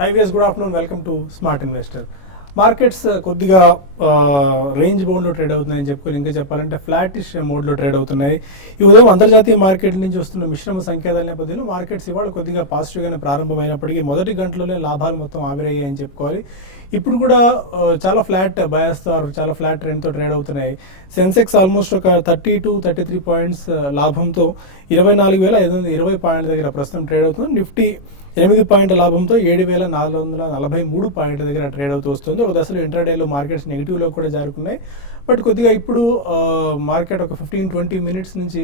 Highways good afternoon, welcome to smart investor. Markets కొద్దిగా range బౌండ్లో trade అవుతున్నాయని చెప్పుకొని ఇంకా చెప్పాలంటే ఫ్లాటిష్ మోడ్లో ట్రేడ్ అవుతున్నాయి. ఈ ఉదయం అంతర్జాతీయ మార్కెట్ల నుంచి వస్తున్న మిశ్రమ సంకేతాల నేపథ్యంలో మార్కెట్స్ ఇవాళ కొద్దిగా పాజిటివ్గానే ప్రారంభమైనప్పటికీ మొదటి గంటలోనే లాభాలు మొత్తం ఆవిరయ్యాయని చెప్పుకోవాలి. ఇప్పుడు కూడా చాలా ఫ్లాట్ బయాస్తో చాలా ఫ్లాట్ ట్రెండ్తో ట్రేడ్ అవుతున్నాయి. సెన్సెక్స్ ఆల్మోస్ట్ ఒక 30 to 33 పాయింట్స్ లాభంతో 24,520 పాయింట్ల దగ్గర ప్రస్తుతం ట్రేడ్ అవుతుంది. నిఫ్టీ 8 పాయింట్ల లాభంతో 7,443 పాయింట్ల దగ్గర ట్రేడ్ అవుతూ వస్తుంది. ఒక దశలో ఇంట్రాడేలో మార్కెట్స్ నెగిటివ్లో కూడా జారుకున్నాయి. బట్ కొద్దిగా ఇప్పుడు మార్కెట్ ఒక 15-20 మినిట్స్ నుంచి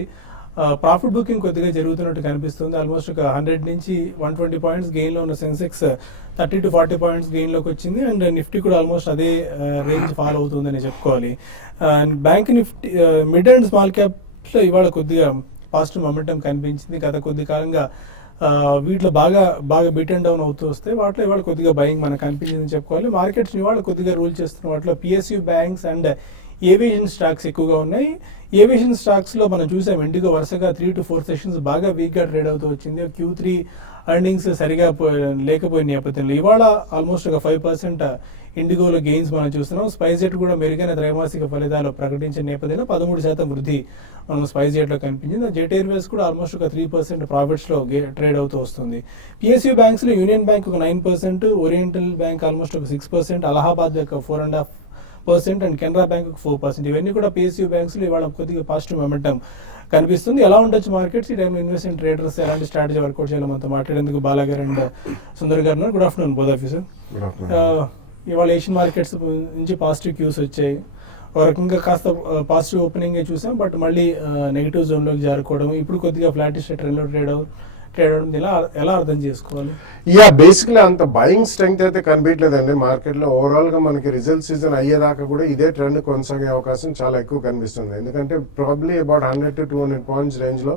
ప్రాఫిట్ బుకింగ్ కొద్దిగా జరుగుతున్నట్టు కనిపిస్తుంది. ఆల్మోస్ట్ ఒక 100 నుంచి 120 పాయింట్స్ గెయిన్లో ఉన్న సెన్సెక్స్ 30 to 40 పాయింట్స్ గెయిన్లోకి వచ్చింది. అండ్ నిఫ్టీ కూడా ఆల్మోస్ట్ అదే రేంజ్ ఫాలో అవుతుందని చెప్పుకోవాలి. Bank Nifty mid and small క్యాప్లో ఇవాళ కొద్దిగా పాజిటివ్ మొమెంటం కనిపించింది. గత కొద్ది కాలంగా వీటిలో బాగా బీట్ అండ్ డౌన్ అవుతూ వస్తే వాటిలో ఇవాళ కొద్దిగా బయింగ్ మనకు కనిపించిందని చెప్పుకోవాలి. మార్కెట్స్ ఇవాళ కొద్దిగా రూల్ చేస్తున్న వాటిలో PSU banks and aviation stocks ఎక్కువగా ఉన్నాయి. ఏవియేషన్ స్టాక్స్లో మనం చూసాం ఇండిగో వరుసగా 3 to 4 సెషన్స్ బాగా వీక్గా ట్రేడ్ అవుతూ వచ్చింది. Q3 ఎర్నింగ్స్ సరిగా లేకపోయిన నేపథ్యంలో ఇవాళ ఆల్మోస్ట్ ఒక 5% ఇండిగోలో గెయిన్స్ మనం చూస్తున్నాం. స్పైస్ జెట్ కూడా మెరుగైన త్రైమాసిక ఫలితాలు ప్రకటించిన నేపథ్యంలో 13% వృద్ధి మనం స్పైస్ జెట్లో కనిపించింది. జెట్ ఎయిర్వేస్ కూడా ఆల్మోస్ట్ ఒక 3% ప్రాఫిట్స్లో ట్రేడ్ అవుతూ వస్తుంది. పిఎస్యూ బ్యాంక్స్లో యూనియన్ బ్యాంక్ ఒక 9%, ఓరియంటల్ బ్యాంక్ ఆల్మోస్ట్ ఒక 6%, అలహాబాద్ ఒక 4.5% అండ్ కెనరా బ్యాంక్ 4%. ఇవన్నీ కూడా పిఎస్యూ బ్యాంక్స్లో ఇవాళ కొద్దిగా పాజిటివ్ మొమెంటం కనిపిస్తుంది. ఎలా ఉండొచ్చు మార్కెట్స్ ఈ టైంలో ఇన్వెస్ట్మెంట్ ట్రేడర్స్ ఎలాంటి స్ట్రాటజీ వర్కౌట్ చేయాలి మనతో మాట్లాడేందుకు బాలాగారు అండ్ సుందర్ గారు. Good afternoon both of you sir. ఇవాళ ఏషియన్ మార్కెట్స్ నుంచి పాజిటివ్ క్యూస్ వచ్చాయి. ఒక రకంగా కాస్త పాజిటివ్ ఓపెనింగ్ చూసాం, బట్ మళ్ళీ నెగిటివ్ జోన్లోకి జారుకోవడం, ఇప్పుడు కొద్దిగా ఫ్లాటిష్ ట్రెండ్లో ట్రేడ్ అవడం ఎలా అర్థం చేసుకోవాలి? బేసిక్లీ అంత బయింగ్ స్ట్రెంగ్త్ అయితే కనిపించలేదండి మార్కెట్లో. ఓవరాల్ గా మనకి రిజల్ట్ సీజన్ అయ్యేదాకా కూడా ఇదే ట్రెండ్ కొనసాగే అవకాశం చాలా ఎక్కువ కనిపిస్తుంది. ఎందుకంటే probably about 100 to 200 points range లో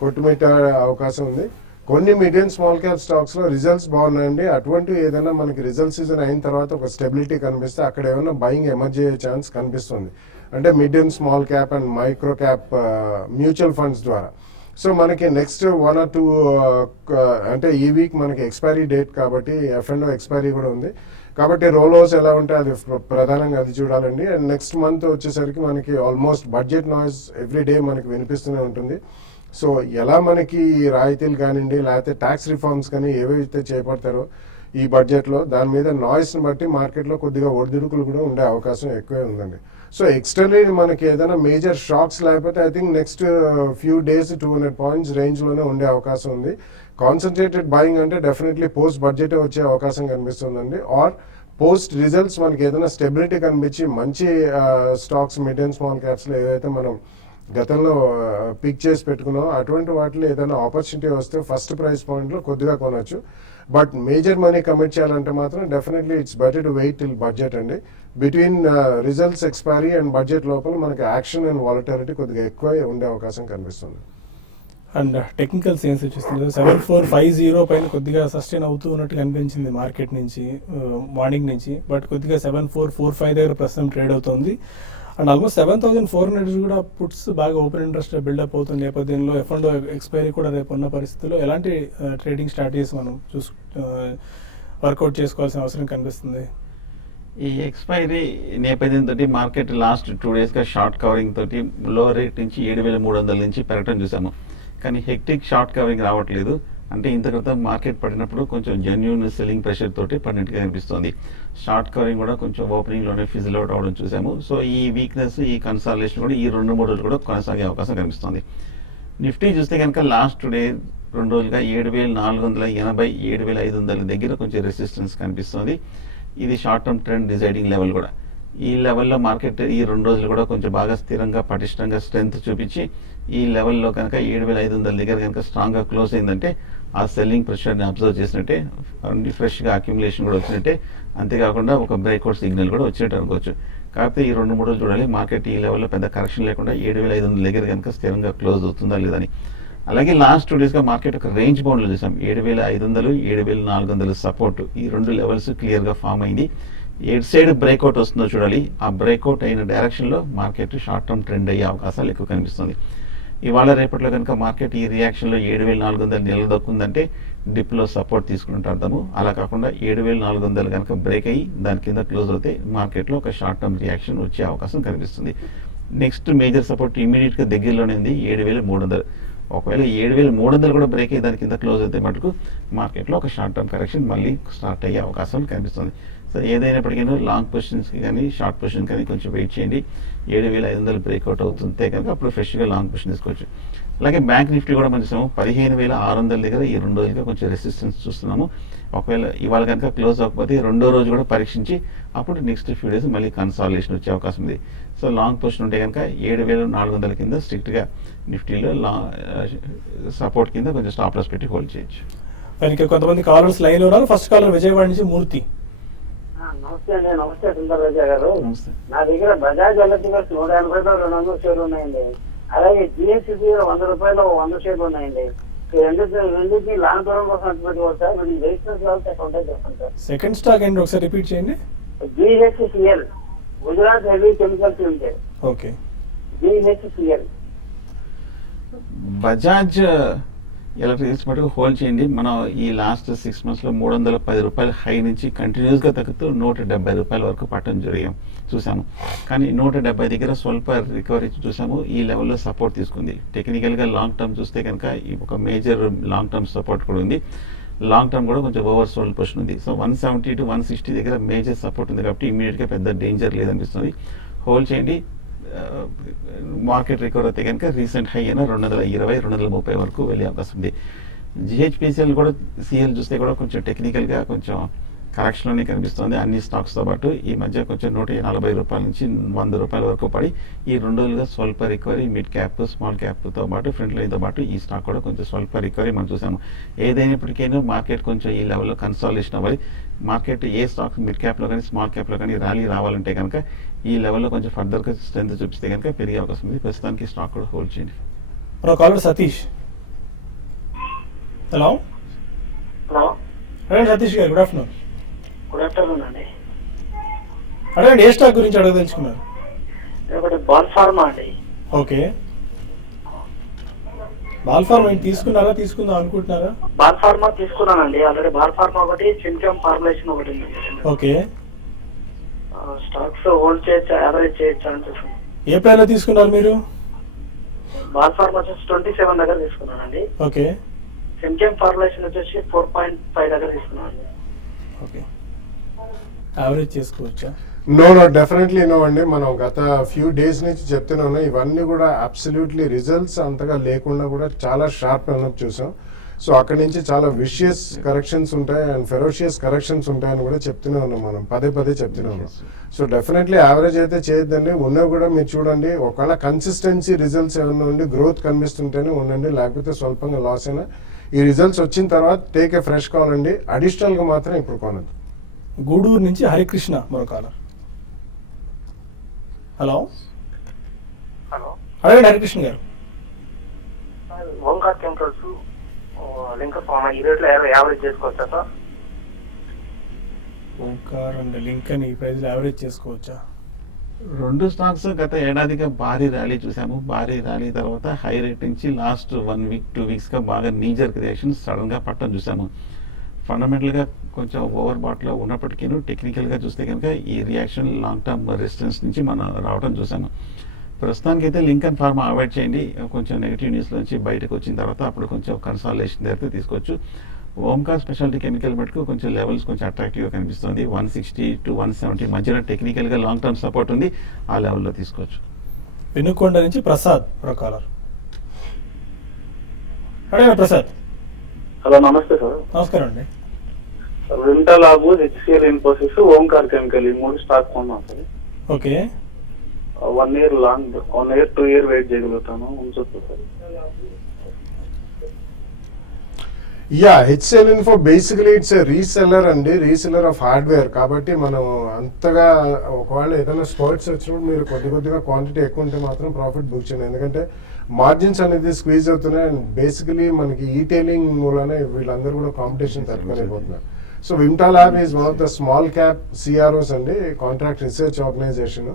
కొట్టుమిట్టే అవకాశం ఉంది. కొన్ని మీడియం స్మాల్ క్యాప్ స్టాక్స్ లో రిజల్ట్స్ బాగున్నాయండి. అటువంటి ఏదైనా మనకి రిజల్ట్ సీజన్ అయిన తర్వాత ఒక స్టెబిలిటీ కనిపిస్తే అక్కడ ఏమైనా బయింగ్ ఎమర్జ్ అయ్యే ఛాన్స్ కనిపిస్తుంది. అంటే medium small cap and micro cap mutual funds ద్వారా. సో మనకి నెక్స్ట్ 1 or 2 అంటే ఈ వీక్ మనకి ఎక్స్పైరీ డేట్ కాబట్టి F&O ఎక్స్పైరీ కూడా ఉంది కాబట్టి రోల్ ఓవర్స్ ఎలా ఉంటే అది ప్రధానంగా అది చూడాలండి. అండ్ నెక్స్ట్ మంత్ వచ్చేసరికి మనకి almost budget noise every day మనకి వినిపిస్తూనే ఉంటుంది. సో ఎలా మనకి రాయితీలు కానివ్వండి లేకపోతే ట్యాక్స్ రిఫార్మ్స్ కానీ ఏవైతే చేపడతారో ఈ బడ్జెట్లో దాని మీద నాయిస్ని బట్టి మార్కెట్లో కొద్దిగా ఒడిదుడుకులు కూడా ఉండే అవకాశం ఎక్కువే ఉందండి. సో ఎక్స్టర్నలీ మనకి ఏదైనా మేజర్ షాక్స్ లేకపోతే I think next few days 200 points రేంజ్లోనే ఉండే అవకాశం ఉంది. కాన్సన్ట్రేటెడ్ బయింగ్ అంటే డెఫినెట్లీ పోస్ట్ బడ్జెట్ వచ్చే అవకాశం కనిపిస్తుందండి. ఆర్ పోస్ట్ రిజల్ట్స్ మనకి ఏదైనా స్టెబిలిటీ కనిపించి మంచి స్టాక్స్ మిడ్ అండ్ స్మాల్ క్యాప్స్లో ఏదైతే మనం గతంలో పిక్ చేసి పెట్టుకున్నాం అటువంటి వాటిలో ఏదైనా ఆపర్చునిటీ వస్తే ఫస్ట్ ప్రైస్ పాయింట్లో కొద్దిగా కొనవచ్చు. బట్ మేజర్ మనీ కమిట్ చేయాలంటే మాత్రం definitely it's better to wait till budget అండి. Between results expiry and budget లోపల మనకి యాక్షన్ అండ్ వాలటాలిటీ కొద్దిగా ఎక్కువ ఉండే అవకాశం కనిపిస్తుంది. అండ్ టెక్నికల్ సెన్స్ వచ్చేస్తుంది 7450 పైన కొద్దిగా సస్టైన్ అవుతూ ఉన్నట్టు కనిపించింది మార్కెట్ నుంచి మార్నింగ్ నుంచి. బట్ కొద్దిగా 7445 దగ్గర ప్రస్తుతం ట్రేడ్ అవుతుంది. అండ్ ఆల్మోస్ట్ 7400 కూడా పుట్స్ బాగా ఓపెన్ ఇంట్రెస్ట్ బిల్డప్ అవుతున్న నేపథ్యంలో F&O ఎక్స్పైరీ కూడా రేపు ఉన్న పరిస్థితుల్లో ఎలాంటి ట్రేడింగ్ స్ట్రాటజీస్ మనం వర్కౌట్ చేసుకోవాల్సిన అవసరం కనిపిస్తుంది? ఈ ఎక్స్పైరీ నేపథ్యంతో మార్కెట్ లాస్ట్ 2 డేస్గా షార్ట్ కవరింగ్ తోటి లో రేట్ నుంచి 7,300 నుంచి పెరగడం చూసాము. కానీ హెక్టిక్ షార్ట్ కవరింగ్ రావట్లేదు. అంటే ఇంత క్రితం మార్కెట్ పడినప్పుడు కొంచెం జెన్యూన్ సెల్లింగ్ ప్రెషర్ తోటి పడినట్టుగా కనిపిస్తుంది. షార్ట్ కవరింగ్ కూడా కొంచెం ఓపెనింగ్లోనే ఫిజిల్ అవుట్ అవడం చూసాము. సో ఈ వీక్నెస్ ఈ కన్సాలిడేషన్ కూడా ఈ 2-3 రోజులు కూడా కొనసాగే అవకాశం కనిపిస్తుంది. నిఫ్టీ చూస్తే కనుక లాస్ట్ 2 రోజులుగా 7,480 7,500 దగ్గర కొంచెం రెసిస్టెన్స్ కనిపిస్తుంది. ఇది short term trend deciding level కూడా. ఈ లెవెల్లో మార్కెట్ ఈ 2 రోజులు కూడా కొంచెం బాగా స్థిరంగా పటిష్టంగా స్ట్రెంత్ చూపించి ఈ లెవెల్లో కనుక 7,500 దగ్గర కనుక స్ట్రాంగ్గా క్లోజ్ అయిందంటే ఆ సెల్లింగ్ ప్రెషర్ని అబ్జర్వ్ చేసినట్టే, ఫ్రెష్గా అక్యుములేషన్ కూడా వచ్చినట్టే, అంతేకాకుండా ఒక బ్రేక్అవుట్ సిగ్నల్ కూడా వచ్చినట్టు అనుకోవచ్చు. కాకపోతే ఈ 2-3 రోజులు చూడాలి మార్కెట్ ఈ లెవెల్లో పెద్ద కరెక్షన్ లేకుండా 7,500 దగ్గర కనుక స్థిరంగా క్లోజ్ అవుతుందా లేదని. అలాగే లాస్ట్ 2 డేస్గా మార్కెట్ ఒక రేంజ్ బౌండ్లో చూసాం. 7,500 7,400 సపోర్ట్, ఈ 2 లెవెల్స్ క్లియర్గా ఫామ్ అయింది. ఎటు సైడ్ బ్రేక్అవుట్ వస్తుందో చూడాలి. ఆ బ్రేక్అవుట్ అయిన డైరెక్షన్లో మార్కెట్ షార్ట్ టర్మ్ ట్రెండ్ అయ్యే అవకాశాలు ఎక్కువ కనిపిస్తుంది. ఇవాళ రేపట్లో కనుక మార్కెట్ ఈ రియాక్షన్లో 7,400 నిలదొక్కుందంటే డిప్లో సపోర్ట్ తీసుకున్నట్టు అర్థము. అలా కాకుండా 7,400 కనుక బ్రేక్ అయ్యి దాని కింద క్లోజ్ అవుతే మార్కెట్లో ఒక షార్ట్ టర్మ్ రియాక్షన్ వచ్చే అవకాశం కనిపిస్తుంది. నెక్స్ట్ మేజర్ సపోర్ట్ ఇమీడియట్గా దగ్గరలోనే ఉంది 7,300. ఒకవేళ 7,300 కూడా బ్రేక్ అయ్యి దాని కింద క్లోజ్ అయితే మటుకు మార్కెట్లో ఒక షార్ట్ టర్మ్ కరెక్షన్ మళ్ళీ స్టార్ట్ అయ్యే అవకాశం కనిపిస్తుంది. సో ఏదైనప్పటికీ లాంగ్ పొజిషన్స్కి కానీ షార్ట్ పొజిషన్ కానీ కొంచెం వెయిట్ చేయండి. 7,500 బ్రేక్అవుట్ అవుతుంటే కనుక అప్పుడు ఫ్రెష్గా లాంగ్ పొజిషన్ తీసుకోవచ్చు. అలాగే బ్యాంక్ నిఫ్టీ కూడా మనం చూసాము 15,600 దగ్గర ఈ 2 రోజులుగా కొంచెం రెసిస్టెన్స్ చూస్తున్నాము. ఒకవేళ ఇవాళ కనుక క్లోజ్ అవ్వకపోతే 2వ రోజు కూడా పరీక్షించి అప్పుడు నెక్స్ట్ ఫ్యూ డేస్ మళ్ళీ కన్సాలిడేషన్ వచ్చే అవకాశం ఉంది. సో లాంగ్ పొజిషన్ ఉంటే కనుక 7,400 కింద స్ట్రిక్ట్గా నిఫ్టీలో సపోర్ట్ కింద కొంచెం స్టాప్ లాస్ పెట్టి హోల్డ్ చేయొచ్చు. ఇంకా కొంతమంది కాలర్స్ లైన్ లో ఉన్నారు. ఫస్ట్ కాలర్ విజయవాడ నుంచి మూర్తి. నమస్తే అండి. నమస్తే సుందరరాజా గారు. నమస్తే. నా దగ్గర బజాజ్ ఎలక్ట్రికల్స్ 180 200 షేర్లు ఉన్నాయండి. అలాగే జిఎస్సి 100 రూపాయలు 100 షేర్లు ఉన్నాయండి. ఈ రెండింటిని లాంగ్ టర్మ్ కోసం పెట్టుకోవచ్చు సార్. వీటికి రెసిస్టెన్స్ లెవెల్స్ ఎక్కడ ఉంటాయి చెప్పండి సార్. సెకండ్ స్టాక్ ఏంటి ఒకసారి రిపీట్ చేయండి. GHCL Gujarat heavy chemicals limited. Okay. GHCL Bajaj electricals మటుకు హోల్డ్ చేయండి. మనం ఈ లాస్ట్ 6 monthsలో 310 రూపాయల హై నుంచి కంటిన్యూస్గా తగ్గుతూ 170 రూపాయల వరకు పట్టడం చూసాము. కానీ 170 దగ్గర స్వల్ప రికవరీ చూసాము. ఈ లెవెల్లో సపోర్ట్ తీసుకుంది. టెక్నికల్గా లాంగ్ టర్మ్ చూస్తే కనుక ఒక మేజర్ లాంగ్ టర్మ్ సపోర్ట్ కూడా ఉంది. లాంగ్ టర్మ్ కూడా కొంచెం ఓవర్ సోల్డ్ పొజిషన్ ఉంది. సో 170 to 160 దగ్గర మేజర్ సపోర్ట్ ఉంది కాబట్టి ఇమీడియట్గా పెద్ద డేంజర్ లేదనిపిస్తుంది. హోల్డ్ చేయండి. మార్కెట్ రికవర్ అయితే కనుక రీసెంట్ హై అయినా 220, 230 వరకు వెళ్ళే అవకాశం ఉంది. GHPCL కూడా సిఎల్ చూస్తే కూడా కొంచెం టెక్నికల్గా కొంచెం కరెక్షన్లోనే కనిపిస్తుంది. అన్ని స్టాక్స్తో పాటు ఈ మధ్య కొంచెం 140 రూపాయల నుంచి 100 రూపాయల వరకు పడి ఈ 2 రోజులుగా స్వల్ప రికవరీ మిడ్ క్యాప్ స్మాల్ క్యాప్తో పాటు ఫ్రంట్ లైన్తో పాటు ఈ స్టాక్ కూడా కొంచెం స్వల్ప రికవరీ మనం చూసాము. ఏదైనప్పటికైనా మార్కెట్ కొంచెం ఈ లెవెల్లో కన్సాలిడేషన్ అవ్వాలి. మార్కెట్ ఏ స్టాక్ మిడ్ క్యాప్లో కానీ స్మాల్ క్యాప్లో కానీ ర్యాలీ రావాలంటే కనుక ఈ లెవెల్లో కొంచెం ఫర్దర్గా స్ట్రెంత్ చూపిస్తే కనుక పెరిగే అవకాశం ఉంది. ప్రస్తుతానికి స్టాక్ కూడా హోల్డ్ చేయండి. మరో కాలర్ సతీష్. హలో. హలో అడగండి సతీష్ గారు. Good afternoon. గుడ్ ఆఫ్టర్నూన్ అండి. అడగండి ఏ స్టాక్ గురించి అడగదలుచుకున్నారు? ఒకటి బాల్ ఫార్మా అండి. ఓకే. బాల్ ఫార్మా ఏంటి తీసుకున్నారా తీసుకుందాం అనుకుంటున్నారా? బాల్ ఫార్మా తీసుకున్నానండి ఆల్రెడీ. బాల్ ఫార్మా ఒకటి, సింటమ్ ఫార్ములేషన్ ఒకటి ఉంది. ఓకే. స్టాక్స్ హోల్డ్ చేయొచ్చా, యావరేజ్ చేయొచ్చా అని చూసాను. ఏ ప్రైస్ లో తీసుకున్నారు మీరు? బాల్ ఫార్మా వచ్చేసి 27 దగ్గర తీసుకున్నానండి. ఓకే. సింటమ్ ఫార్ములేషన్ వచ్చేసి 4.5 దగ్గర తీసుకున్నానండి. ఓకే. యావరేజ్ చేసుకోవచ్చా? నో డెఫినెట్లీ నో అండి. మనం గత ఫ్యూ డేస్ నుంచి చెప్తూనే ఉన్నాం. ఇవన్నీ కూడా అబ్సల్యూట్లీ రిజల్ట్స్ అంతగా లేకుండా కూడా చాలా షార్ప్ అన్నట్టు చూసాం. సో అక్కడి నుంచి చాలా విషియస్ కరెక్షన్స్ ఉంటాయి అండ్ ఫెరోషియస్ కరెక్షన్స్ ఉంటాయని కూడా చెప్తూనే ఉన్నాం. మనం పదే చెప్తూనే ఉన్నాం. సో డెఫినెట్లీ యావరేజ్ అయితే చేయొద్దండి. ఉన్నా కూడా మీరు చూడండి, ఒకవేళ కన్సిస్టెన్సీ రిజల్ట్స్ ఏమన్నా ఉండి గ్రోత్ కనిపిస్తుంటేనే ఉండండి, లేకపోతే స్వల్పంగా లాస్ అయినా ఈ రిజల్ట్స్ వచ్చిన తర్వాత టేక్ ఏ ఫ్రెష్ కాల్ అండి. అడిషనల్గా మాత్రం ఇప్పుడు కొనద్దు. గూడూరు నుంచి హరికృష్ణ మరో కాలర్. హలో. హలో అడగండి హరికృష్ణ గారు. ఓంకార్ కెమికల్స్ లింక్ ఫార్మా ఈ రేట్లో యావరేజ్ చేసుకోవచ్చా సార్? ఓంకార్ అండ్ లింకన్ ఈ ప్రైస్ యావరేజ్ చేసుకోవచ్చా? 2 స్టాక్స్ గత ఏడాదిగా భారీ ర్యాలీ చూసాము. భారీ ర్యాలీ తర్వాత హై రేట్ నుంచి లాస్ట్ 1 week 2 weeksగా బాగా నీజర్ రియాక్షన్ సడన్గా పట్టడం చూసాము. ఫండమెంటల్గా కొంచెం ఓవర్ బాట్లో ఉన్నప్పటికీ టెక్నికల్గా చూస్తే కనుక ఈ రియాక్షన్ లాంగ్ టర్మ్ రెసిస్టెన్స్ నుంచి మనం రావడం చూసాము. ప్రస్తుతానికైతే లింకన్ ఫార్మా అవాయిడ్ చేయండి. కొంచెం నెగిటివ్ న్యూస్ నుంచి బయటకు వచ్చిన తర్వాత అప్పుడు కొంచెం కన్సాలిడేషన్ దగ్గర తీసుకోవచ్చు. ఓంకార్ స్పెషాలిటీ కెమికల్ మటుకు కొంచెం లెవెల్స్ కొంచెం అట్రాక్టివ్గా కనిపిస్తుంది. 160 to 170 మధ్యలో టెక్నికల్గా లాంగ్ టర్మ్ సపోర్ట్ ఉంది. ఆ లెవెల్లో తీసుకోవచ్చు. వెనుకొండ నుంచి ప్రసాద్ మరో కాలర్. అడగండి ప్రసాద్. హలో నమస్తే సార్. నమస్కారం అండి. Vimta lab, HCL, Infosys, Omkar chemical ఈ 3 స్టాక్ కొన్నాం sir. Okay. 1 year long, 1 year 2 year wait చేయగలుగుతాను ఉంచొచ్చు sir. Yeah, HCL info basically it's a reseller అండి, రీసెల్లర్ ఆఫ్ హార్డ్వేర్. కాబట్టి మనం అంతగా ఒకవేళ ఏదైనా స్పర్ట్స్ వచ్చినప్పుడు మీరు కొద్దిగా క్వాంటిటీ ఎక్కువ ఉంటే మాత్రం ప్రాఫిట్ బుక్ చేయండి. ఎందుకంటే మార్జిన్స్ అనేది స్క్వీజ్ అవుతున్నాయి అండ్ బేసికలీ మనకి ఈటైలింగ్ మూలనే వీళ్ళందరూ కూడా కాంపిటీషన్ తట్టుకోలేకపోతున్నారు. So Vimta lab is one of the small cap CROs అండి, కాంట్రాక్ట్ రీసెర్చ్ ఆర్గనైజేషన్.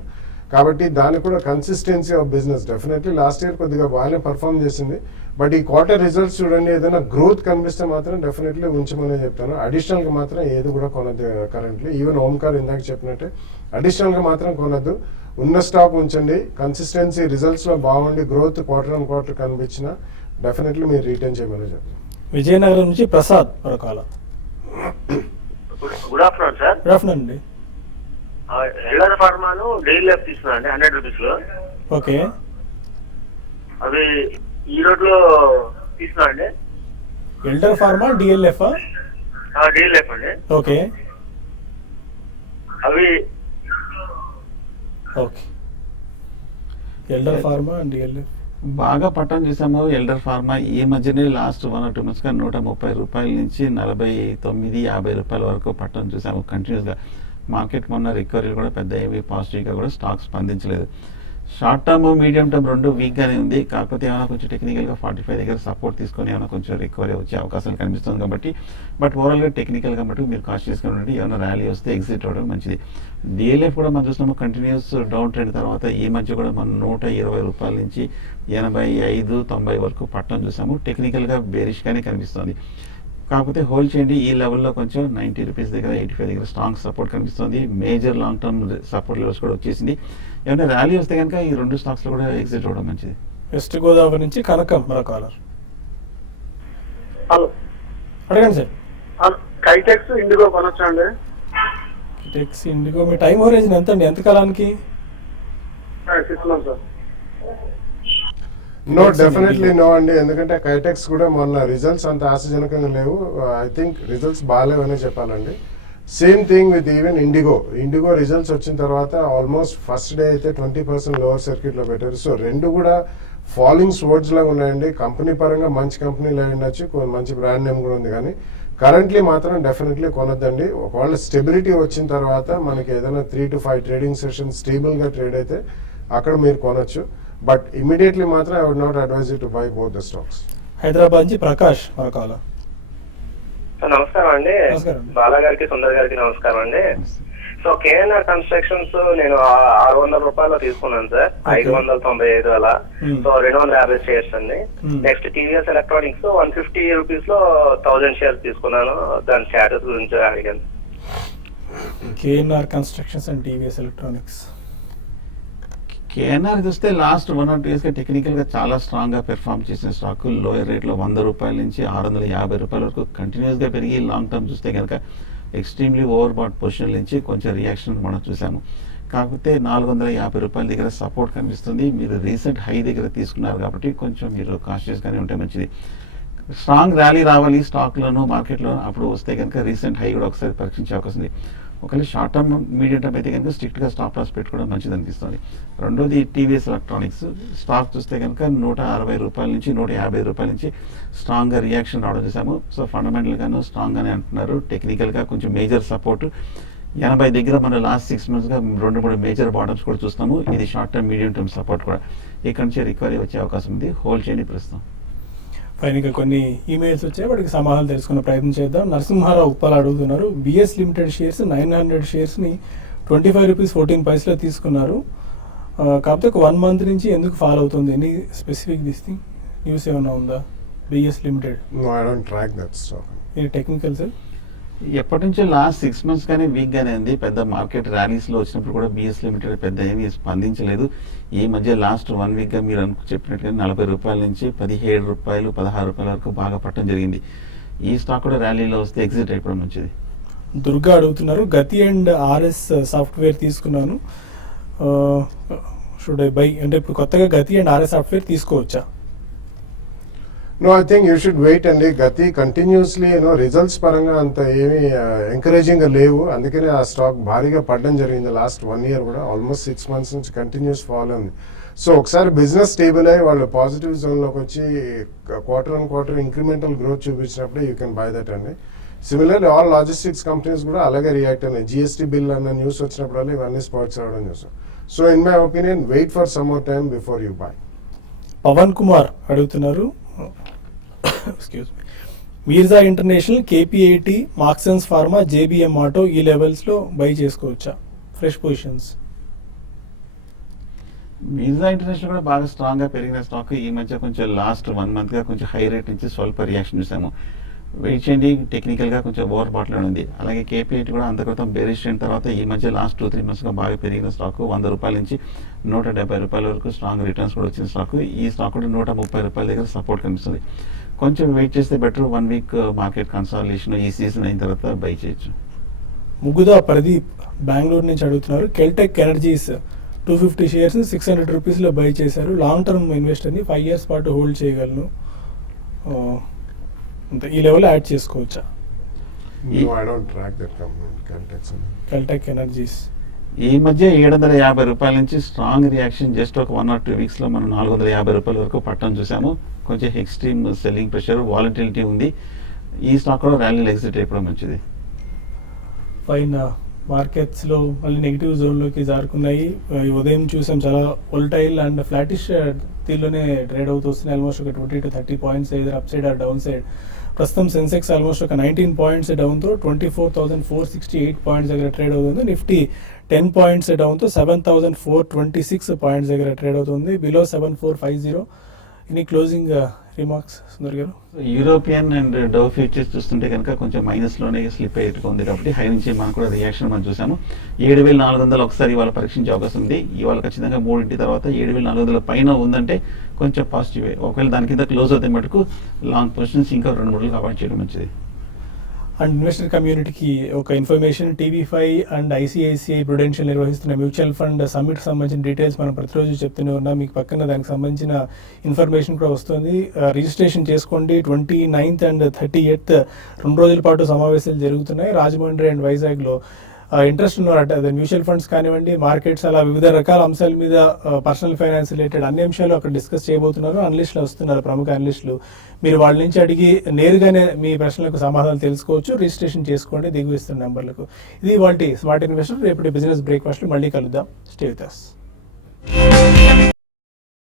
కాబట్టి దానికి కూడా consistency of business definitely last year కొద్దిగా బాగానే పర్ఫామ్ చేసింది. బట్ ఈ క్వార్టర్ రిజల్ట్స్ చూడండి, ఏదైనా గ్రోత్ కనిపిస్తే మాత్రం డెఫినెట్లీ ఉంచమని చెప్తాను. అడిషనల్గా మాత్రం ఏది కూడా కొనద్దు కరెంట్లీ. ఈవెన్ ఓంకార్ ఇందాక చెప్పినట్టే అడిషనల్గా మాత్రం కొనద్దు. ఉన్న స్టాక్ ఉంచండి. కన్సిస్టెన్సీ రిజల్ట్స్లో బాగుండి గ్రోత్ క్వార్టర్ ఆన్ క్వార్టర్ కనిపించినా డెఫినెట్లీ మీరు రిటర్న్ చేయమని చెప్తాను. విజయనగరం నుంచి ప్రసాద్ మరొకాల. Good afternoon sir. Good afternoon అండి. ఎల్ఆర్ ఫార్మాను డైలీ లెఫ్ తీసుకున్నా అండి 100 రూపీస్ లో. ఓకే, అవి ఈ రోడ్లో తీసుకున్నా అండి. Elder pharma DLF? Daily leaf అండి. ఓకే అవి okay, elder pharma and DLF బాగా పట్టం చూసాము. ఎల్డర్ ఫార్మా ఈ మధ్యనే లాస్ట్ 1 or 2 months గా 130 రూపాయల నుంచి 49-50 రూపాయల వరకు పట్టం చూసాము కంటిన్యూస్గా. మార్కెట్ మొన్న రికవరీ కూడా పెద్ద ఏవి పాజిటివ్గా కూడా స్టాక్ స్పందించలేదు. షార్ట్ టర్మ్ మీడియం టర్మ్ రెండు వీక్గానే ఉంది. కాకపోతే ఏమైనా కొంచెం టెక్నికల్గా 45 దగ్గర సపోర్ట్ తీసుకొని ఏమైనా కొంచెం రికవరీ వచ్చే అవకాశాలు కనిపిస్తుంది కాబట్టి, బట్ ఓవరాల్గా టెక్నికల్గా బట్టి మీరు కాన్షియస్గా ఉండండి. ఏమైనా ర్యాలీ వస్తే ఎగ్జిట్ అవ్వడం మంచిది. డిఎల్ఎఫ్ కూడా మనం చూసినాము కంటిన్యూస్ డౌన్ ట్రెండ్ తర్వాత ఈ మధ్య కూడా మనం 120 రూపాయల నుంచి 85-90 వరకు పట్టడం చూసాము. టెక్నికల్గా బేరిష్గానే కనిపిస్తుంది. కాకపోతే హోల్డ్ చేయండి. ఈ లెవెల్లో కొంచెం 90 రూపీస్ దగ్గర 85 దగ్గర స్ట్రాంగ్ సపోర్ట్ కనిపిస్తుంది. Major long term support levels కూడా వచ్చేసింది. ఏమైనా ర్యాలీ వస్తే కనుక ఈ రెండు స్టాక్స్లో కూడా ఎగ్జిట్ అవ్వడం మంచిది. వెస్ట్ గోదావరి నుంచి కనకం మరో కాలర్. హలో, అడగండి సార్. కైటెక్స్ ఇండిగో కొనొచ్చా అండి? టెక్స్ ఇండిగో మీ టైం హోరైజన్ ఎంత అండి? ఎంత కాలానికి? 6 months sir. No, definitely no అండి. ఎందుకంటే కైటెక్స్ కూడా మొన్న రిజల్ట్స్ అంత ఆశాజనకంగా లేవు. ఐ థింక్ రిజల్ట్స్ బాగాలేవనే చెప్పాలండి. Same thing with even IndiGo. IndiGo results వచ్చిన తర్వాత ఆల్మోస్ట్ ఫస్ట్ డే అయితే 20% లోవర్ సర్క్యూట్లో పెట్టారు. సో రెండు కూడా ఫాలింగ్ స్వర్డ్స్ లాగా ఉన్నాయండి. కంపెనీ పరంగా మంచి కంపెనీలు అయి ఉండొచ్చు, మంచి బ్రాండ్ నేమ్ కూడా ఉంది. కానీ కరెంట్లీ మాత్రం డెఫినెట్లీ కొనొద్దండి. ఒకవేళ స్టెబిలిటీ వచ్చిన తర్వాత మనకి ఏదైనా 3 to 5 ట్రేడింగ్ సెషన్స్ స్టేబుల్గా ట్రేడ్ అయితే అక్కడ మీరు కొనొచ్చు. బట్ ఇమీడియట్లీ మాత్రం I would not advise you to buy both the stocks. Hyderabad నుంచి ప్రకాష్ మరొకాల. నమస్కారం అండి. నమస్కారం. బాలా గారికి, సుందర్ గారికి నమస్కారం అండి. సో కేఎన్ఆర్ కన్స్ట్రక్షన్స్ నేను 600 రూపాయలు తీసుకున్నాను సార్. 595 అలా. సో 250 షేర్స్ అండి. నెక్స్ట్ టీవీఎస్ ఎలక్ట్రానిక్స్ 150 రూపీస్ లో 1000 షేర్స్ తీసుకున్నాను. దాని స్టేటస్ గురించి అడిగాను. KNR constructions and TVS electronics. KNR చూస్తే లాస్ట్ 1 or 2 yearsగా టెక్నికల్గా చాలా స్ట్రాంగ్గా పెర్ఫామ్ చేసిన స్టాక్. లోయర్ రేట్లో 100 రూపాయల నుంచి 650 రూపాయల వరకు కంటిన్యూస్గా పెరిగి లాంగ్ టర్మ్ చూస్తే కనుక ఎక్స్ట్రీమ్లీ ఓవర్ బాట్ పొజిషన్ నుంచి కొంచెం రియాక్షన్ మనం చూసాము. కాకపోతే 450 రూపాయల దగ్గర సపోర్ట్ కనిపిస్తుంది. మీరు రీసెంట్ హై దగ్గర తీసుకున్నారు కాబట్టి కొంచెం మీరు కాన్షియస్గానే ఉంటే మంచిది. స్ట్రాంగ్ ర్యాలీ రావాలి స్టాక్లోను మార్కెట్లో, అప్పుడు వస్తే కనుక రీసెంట్ హై కూడా ఒకసారి పరీక్షించే అవకాశం ఉంది. ఒకవేళ షార్ట్ టర్మ్ మీడియం టర్మ్ అయితే కనుక స్ట్రిక్ట్గా స్టాప్ లాస్ పెట్టుకోవడం మంచిది అనిపిస్తుంది. రెండోది టీవీఎస్ ఎలక్ట్రానిక్స్ స్టాక్ చూస్తే కనుక 160 రూపాయల నుంచి 150 రూపాయల నుంచి స్ట్రాంగ్గా రియాక్షన్ రావడం చూసాము. సో ఫండమెంటల్గాను స్ట్రాంగ్గానే అంటున్నారు. టెక్నికల్గా కొంచెం మేజర్ సపోర్ట్ 80 దగ్గర మనం లాస్ట్ 6 monthsగా 2-3 మేజర్ బాటమ్స్ కూడా చూస్తాము. ఇది short term medium term support కూడా. ఇక్కడ నుంచి రికవరీ వచ్చే అవకాశం ఉంది. హోల్డ్ చేయండి ప్రస్తుతం. పైన కొన్ని ఈమెయిల్స్ వచ్చాయి, వాటికి సమాధానం తెలుసుకునే ప్రయత్నం చేద్దాం. నరసింహారావు ఉప్పాల అడుగుతున్నారు. బిఎస్ లిమిటెడ్ షేర్స్ 900 షేర్స్ని 25 రూపీస్ 14 పైసలో తీసుకున్నారు. కాకపోతే ఒక 1 month నుంచి ఎందుకు ఫాలో అవుతుంది? Any specific this thing news ఏమైనా ఉందా? BS limited. No, I don't track that stock. ఇది టెక్నికల్ సార్. ఎప్పటి నుంచో లాస్ట్ 6 months కానీ వీక్గానే ఉంది. పెద్ద మార్కెట్ ర్యాలీస్లో వచ్చినప్పుడు కూడా బిఎస్ లిమిటెడ్ పెద్ద ఏమీ స్పందించలేదు. ఈ మధ్య లాస్ట్ 1 weekగా మీరు చెప్పినట్టుగా 40 రూపాయల నుంచి 17 రూపాయలు 16 రూపాయల వరకు బాగా పట్టడం జరిగింది. ఈ స్టాక్ కూడా ర్యాలీలో వస్తే ఎగ్జిట్ అయిపోవడం మంచిది. దుర్గా అడుగుతున్నారు. గతి అండ్ ఆర్ఎస్ సాఫ్ట్వేర్ తీసుకున్నాను, షుడ్ ఐ బై? అంటే ఇప్పుడు కొత్తగా గతి అండ్ ఆర్ఎస్ సాఫ్ట్వేర్ తీసుకోవచ్చా? No, I think you should wait అండి. గతి కంటిన్యూస్లీ రిజల్ట్స్ పరంగా అంత ఏమీ ఎంకరేజింగ్గా లేవు. అందుకనే ఆ స్టాక్ భారీగా పడడం జరిగింది. లాస్ట్ 1 year కూడా ఆల్మోస్ట్ 6 months నుంచి కంటిన్యూస్ ఫాలో ఉంది. సో ఒకసారి బిజినెస్ స్టేబుల్ అయ్యి వాళ్ళు పాజిటివ్ జోన్లోకి వచ్చి quarter on quarter incremental growth చూపించినప్పుడే యూ కెన్ బై దట్ అండి. సిమిలర్లీ ఆల్ లాజిస్టిక్స్ కంపెనీస్ కూడా అలాగే రియాక్ట్ అయినాయి. జిఎస్టీ బిల్ అన్న న్యూస్ వచ్చినప్పుడల్లా ఇవన్నీ స్పాట్స్ అవ్వడం చూసాం. So in my opinion wait for some more time before you buy. Pavan Kumar అడుగుతున్నారు. Excuse me. Mirza international, KPIT, Marksans pharma, JBM auto ఈ లెవెల్స్లో బై చేసుకోవచ్చా? Fresh positions. మిర్జా ఇంటర్నేషనల్ కూడా బాగా స్ట్రాంగ్గా పెరిగిన స్టాక్ ఈ మధ్య కొంచెం లాస్ట్ 1 మంత్గా కొంచెం హై రేట్ నుంచి స్వల్ప రియాక్షన్ చూసాము. వెయిట్ చేయండి, టెక్నికల్గా కొంచెం ఓవర్ బాట్లో ఉంది. అలాగే కేపీఐటీ కూడా అంత క్రితం బేరిష్ అయిన తర్వాత ఈ మధ్య లాస్ట్ 2-3 మంత్స్గా బాగా పెరిగిన స్టాక్. 100 రూపాయల నుంచి 170 రూపాయల వరకు స్ట్రాంగ్ రిటర్న్స్ కూడా వచ్చిన స్టాక్. ఈ స్టాక్ కూడా 130 రూపాయల దగ్గర సపోర్ట్ కనిపిస్తుంది. కొంచెం వెయిట్ చేస్తే బెటర్. 1 వీక్ మార్కెట్ కన్సాలిడేషన్ ఈ సీజన్ అయిన తర్వాత బై చేయొచ్చు. ముగ్గుదా ప్రదీప్ బెంగళూరు నుంచి అడుగుతున్నారు. కెల్టెక్ ఎనర్జీస్ 250 షేర్స్ 600 రూపీస్లో బై చేశారు. లాంగ్ టర్మ్ ఇన్వెస్టర్ని 5 years పాటు హోల్డ్ చేయగలను. అంతే, ఈ లెవెల్లో యాడ్ చేసుకోవచ్చా? No, I don't track that company, Caltex. Keltech energies ఈ మధ్య 750 రూపాయల నుంచి స్ట్రాంగ్ రియాక్షన్ జస్ట్ ఒక 1 or 2 వీక్స్లో మనం 450 రూపాయల వరకు పట్టడం చూసాము. కొంచెం ఎక్స్ట్రీమ్ సెల్లింగ్ ప్రెషర్, వాలటిలిటీ ఉంది. ఈ స్టాక్ కూడా ర్యాలీలో ఎగ్జిట్ అయిపోవడం మంచిది. పైన మార్కెట్స్లో మళ్ళీ నెగిటివ్ జోన్లోకి జారుకున్నాయి. ఈ ఉదయం చూసాం చాలా వోల్టైల్ అండ్ ఫ్లాటిష్ దీనిలోనే ట్రేడ్ అవుతూ వస్తున్నాయి. ఆల్మోస్ట్ ఒక 20 to 30 పాయింట్స్ ఏదైనా upside or downside. ప్రస్తుతం సెన్సెక్స్ ఆల్మోస్ట్ ఒక 19 పాయింట్స్ డౌన్తో 24,468 పాయింట్స్ దగ్గర ట్రేడ్ అవుతుంది. నిఫ్టీ 10 పాయింట్స్ డౌన్తో 7,426 పాయింట్స్ దగ్గర ట్రేడ్ అవుతుంది. Below 7,450. Any closing remarks Sundar గారు? యూరోపియన్ అండ్ డవ్ ఫ్యూచర్స్ చూస్తుంటే కనుక కొంచెం మైనస్లోనే స్లిప్ అయ్యేట్టుకుంది కాబట్టి హై నుంచి మనం కూడా రియాక్షన్ మనం చూసాము. 7,400 ఒకసారి ఇవాళ పరీక్షించే అవకాశం ఉంది. ఇవాళ ఖచ్చితంగా 3 తర్వాత 7,400 పైన ఉందంటే కొంచెం పాజిటివ్. ఒకవేళ దాని కింద క్లోజ్ అవుతే మటుకు లాంగ్ పొజిషన్స్ ఇంకా 2-3 అవాయిడ్ చేయడం మంచిది. అండ్ ఇన్వెస్టర్ కమ్యూనిటీకి ఒక information, TV5 and ICICI Prudential నిర్వహిస్తున్న మ్యూచువల్ ఫండ్ సమ్మిట్ సంబంధించిన డీటెయిల్స్ మనం ప్రతిరోజు చెప్తూనే ఉన్నాం. మీకు పక్కన దానికి సంబంధించిన ఇన్ఫర్మేషన్ కూడా వస్తుంది. రిజిస్ట్రేషన్ చేసుకోండి. 29th and 30th 2 రోజుల పాటు సమావేశాలు జరుగుతున్నాయి రాజమండ్రి అండ్ వైజాగ్లో. ఇంట్రెస్ట్ ఉన్నారట, అదే మ్యూచువల్ ఫండ్స్ కానివ్వండి, మార్కెట్స్, అలా వివిధ రకాల అంశాల మీద పర్సనల్ ఫైనాన్స్ రిలేటెడ్ అన్ని అంశాలు అక్కడ డిస్కస్ చేయబోతున్నారు. అనలిస్టులు వస్తున్నారు, ప్రముఖ అనలిస్టులు. మీరు వాళ్ళ నుంచి అడిగి నేరుగానే మీ ప్రశ్నలకు సమాధానాలు తెలుసుకోవచ్చు. రిజిస్ట్రేషన్ చేసుకోండి దిగువ ఇస్తున్న నెంబర్లకు. ఇది వాటి స్మార్ట్ ఇన్వెస్టర్. రేపటి బిజినెస్ బ్రేక్ఫాస్ట్లో మళ్ళీ కలుద్దాం. Stay with us.